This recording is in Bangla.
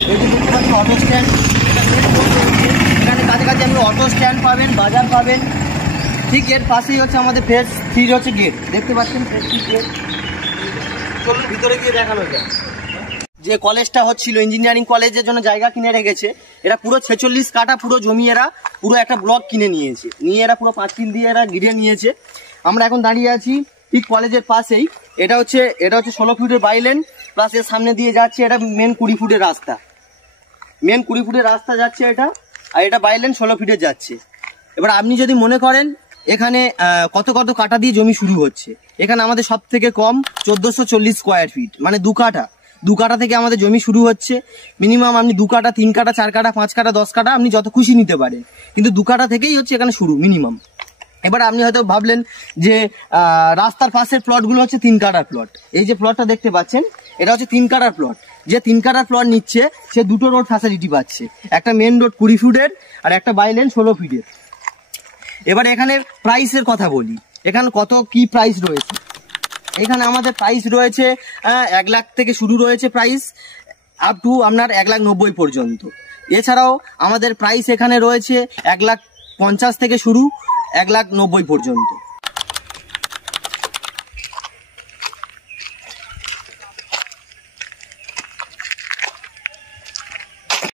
এই যে দেখতে পাচ্ছেন অটো স্ট্যান্ড, এখানে কাছাকাছি আপনি অটো স্ট্যান্ড পাবেন, বাজার পাবেন। ঠিক এর পাশেই হচ্ছে আমাদের ফেজ 3 হচ্ছে গেট, দেখতে পাচ্ছেন ফেজ 3 গেট। চলুন ভিতরে গিয়ে দেখানো যায়। যে কলেজটা হচ্ছিল ইঞ্জিনিয়ারিং কলেজের জন্য জায়গা কিনে রেখেছে, এরা পুরো 46 কাঠা পুরো জমি, এরা পুরো একটা ব্লক কিনে নিয়েছে, নিয়ে এরা পুরো পাঁচিল দিয়ে এরা ঘিরে নিয়েছে। আমরা এখন দাঁড়িয়ে আছি ঠিক কলেজের পাশেই। এটা হচ্ছে 16 ফুটের বাইলেন, প্লাস এর সামনে দিয়ে যাচ্ছে এটা মেন 20 ফুটের রাস্তা, মেন 20 ফুটের রাস্তা যাচ্ছে এটা, আর এটা বাইলেন 16 ফিটের যাচ্ছে। এবার আপনি যদি মনে করেন এখানে কত কাঠা দিয়ে জমি শুরু হচ্ছে, এখানে আমাদের সব থেকে কম 1440 স্কোয়ার ফিট, মানে 2 কাঠা থেকে আমাদের জমি শুরু হচ্ছে। মিনিমাম আপনি 2 কাঠা, 3 কাঠা, 4 কাঠা, 5 কাঠা, 10 কাঠা আপনি যত খুশি নিতে পারেন, কিন্তু 2 কাঠা থেকেই হচ্ছে এখানে শুরু মিনিমাম। এবার আপনি হয়তো ভাবলেন যে রাস্তার পাশের প্লটগুলো হচ্ছে 3 কাঠার প্লট। এই যে প্লটটা দেখতে পাচ্ছেন এটা হচ্ছে 3 কাঠার প্লট। যে 3 কাঠার প্লট নিচ্ছে সে 2টো রোড ফ্যাসিলিটি পাচ্ছে, একটা মেন রোড 20 ফুটের আর একটা বাইলেন 16 ফিটের। এবার এখানে প্রাইসের কথা বলি, এখানে কত কি প্রাইস রয়েছে। এখানে আমাদের প্রাইস রয়েছে 1 লাখ থেকে শুরু রয়েছে প্রাইস, আপ টু আপনার 1,90,000 পর্যন্ত। এছাড়াও আমাদের প্রাইস এখানে রয়েছে 1,50,000 থেকে শুরু 1,90,000 পর্যন্ত।